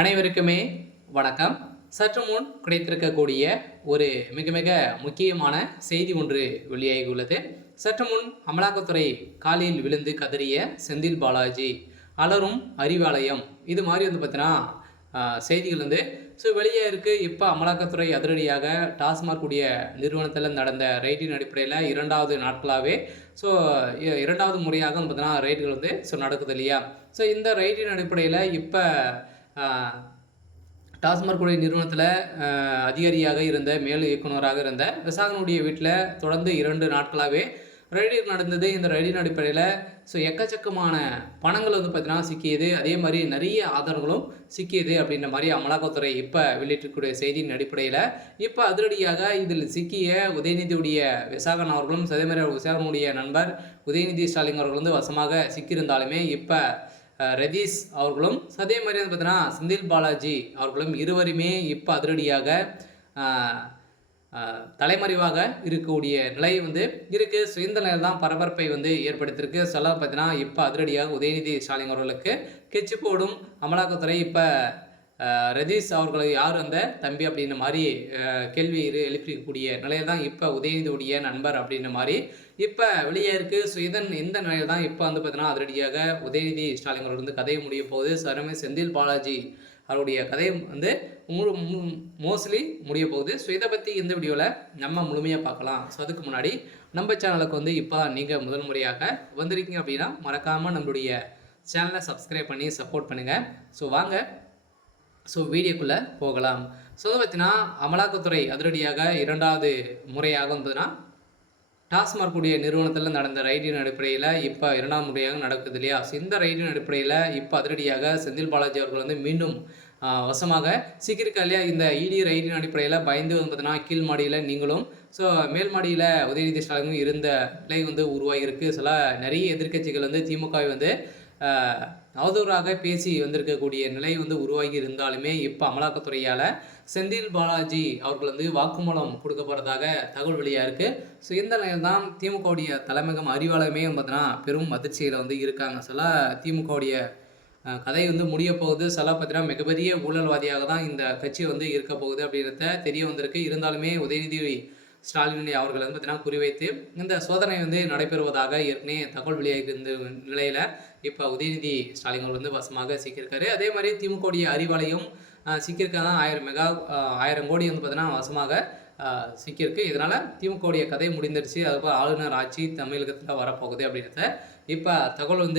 அனைவருக்குமே வணக்கம். சற்று முன் கிடைத்திருக்கக்கூடிய ஒரு மிக மிக முக்கியமான செய்தி ஒன்று வெளியாகியுள்ளது. சற்று முன் அமலாக்கத்துறை காலில் விழுந்து கதறிய செந்தில் பாலாஜி, அலரும் அறிவாலயம், இது மாதிரி பார்த்தீங்கன்னா செய்திகள் வெளியே இருக்குது. இப்போ அமலாக்கத்துறை அதிரடியாக டாஸ்மாக் உடைய நிறுவனத்தில் நடந்த ரைட்டின் அடிப்படையில் 2வது நாட்களாகவே இரண்டாவது முறையாக பார்த்தீங்கன்னா ரைடுகள் நடக்குது இல்லையா. இந்த ரைட்டின் அடிப்படையில் இப்போ டாஸ்மாக் உடைய நிறுவனத்தில் அதிகாரியாக இருந்த மேல் இயக்குநராக இருந்த விசாகனுடைய வீட்டில் தொடர்ந்து 2 நாட்களாகவே ரைடு நடந்தது. இந்த ரைடின் அடிப்படையில் எக்கச்சக்கமான பணங்கள் பார்த்தீங்கன்னா சிக்கியது. அதே மாதிரி நிறைய ஆதாரங்களும் சிக்கியது அப்படின்ற மாதிரி அமலாக்கத்துறை இப்போ வெளியிட்டிருக்கக்கூடிய செய்தியின் அடிப்படையில் இப்போ அதிரடியாக இதில் சிக்கிய உதயநிதியுடைய விசாகன் அவர்களும் அதே மாதிரி விசாகனுடைய நண்பர் உதயநிதி ஸ்டாலின் அவர்கள் வசமாக சிக்கியிருந்தாலுமே இப்போ ரதீஷ் அவர்களும் அதே மாதிரி பார்த்தீங்கன்னா செந்தில் பாலாஜி அவர்களும் இருவருமே இப்போ அதிரடியாக தலைமறைவாக இருக்கக்கூடிய நிலை இருக்குது. இந்த நிலையில் தான் பரபரப்பை ஏற்படுத்தியிருக்கு. சொல்ல பார்த்தீங்கன்னா இப்போ அதிரடியாக உதயநிதி ஸ்டாலின் அவர்களுக்கு கெச்சு போடும் அமலாக்கத்துறை இப்போ ரதீஷ் அவர்களை யார் அந்த தம்பி அப்படின்ற மாதிரி கேள்வி எழுப்பிக்கக்கூடிய நிலையில் தான் இப்போ உதயநிதியுடைய நண்பர் அப்படின்ற மாதிரி இப்போ வெளியே இருக்குது. இந்த நிலையில் தான் இப்போ பார்த்தீங்கன்னா அதிரடியாக உதயநிதி ஸ்டாலின் அவர்கள் கதையை முடிய போகுது. சரமே செந்தில் பாலாஜி அவருடைய கதையை மோஸ்ட்லி முடிய போகுது. இதை பற்றி இந்த வீடியோவில் நம்ம முழுமையாக பார்க்கலாம். அதுக்கு முன்னாடி நம்ம சேனலுக்கு இப்போ நீங்கள் முதல் முறையாக வந்திருக்கீங்க அப்படின்னா மறக்காமல் நம்மளுடைய சேனலை சப்ஸ்கிரைப் பண்ணி சப்போர்ட் பண்ணுங்கள். வாங்க வீடியோக்குள்ளே போகலாம். பார்த்தீங்கன்னா அமலாக்கத்துறை அதிரடியாக 2வது முறையாக பார்த்தீங்கன்னா டாஸ்மாக் உடைய நிறுவனத்தில் நடந்த ரைடின் அடிப்படையில் இப்போ 2வது முறையாக நடக்குது இல்லையா. இந்த ரைடின் அடிப்படையில் இப்போ அதிரடியாக செந்தில் பாலாஜி அவர்கள் மீண்டும் வசமாக சிக்கியிருக்கா இல்லையா. இந்த இடி ரைடின் அடிப்படையில் பயந்து பார்த்தீங்கன்னா கீழ் மாடியில் நீங்களும் மேல் மாடியில் உதயநிதி ஸ்டாலினும் இருந்த நிலை உருவாகியிருக்கு. நிறைய எதிர்க்கட்சிகள் திமுகவை அவதூறாக பேசி வந்திருக்கக்கூடிய நிலை உருவாகி இருந்தாலுமே இப்போ அமலாக்கத்துறையால் செந்தில் பாலாஜி அவர்கள் வாக்குமூலம் கொடுக்க போகிறதாக தகவல் வெளியாக இருக்குது. இந்த நிலையில் தான் திமுகவுடைய தலைமையகம் அறிவாலயமே பார்த்தீங்கன்னா பெரும் அதிர்ச்சியில் இருக்காங்க. திமுகவுடைய கதை முடிய போகுது. பார்த்தீங்கன்னா மிகப்பெரிய ஊழல்வாதியாக தான் இந்த கட்சி இருக்க போகுது அப்படின்றத தெரிய வந்திருக்கு. இருந்தாலுமே உதயநிதி ஸ்டாலின் அவர்கள் பார்த்தீங்கன்னா குறிவைத்து இந்த சோதனை நடைபெறுவதாக ஏற்கனவே தகவல் வெளியாக இருந்த நிலையில் இப்போ உதயநிதி ஸ்டாலின் அவர்கள் வசமாக சிக்கியிருக்காரு. அதே மாதிரி திமுகவுடைய அறிவாலயம் சிக்கியிருக்காங்க. 1000 கோடி பார்த்தீங்கன்னா வசமாக சிக்கியிருக்கு. இதனால் திமுகவுடைய கதை முடிந்துருச்சு. அதுபோல் ஆளுநர் ஆட்சி தமிழகத்தில் வரப்போகுது அப்படின்றத இப்போ தகவல்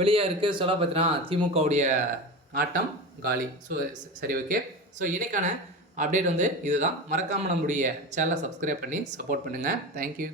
வெளியாக இருக்குது. பார்த்தீங்கன்னா திமுகவுடைய ஆட்டம் காலி. சரி, ஓகே. இன்னைக்கான அப்டேட் இதுதான். மறக்காமல் நம்முடைய சேனலை சப்ஸ்கிரைப் பண்ணி சப்போர்ட் பண்ணுங்கள். தேங்க்யூ.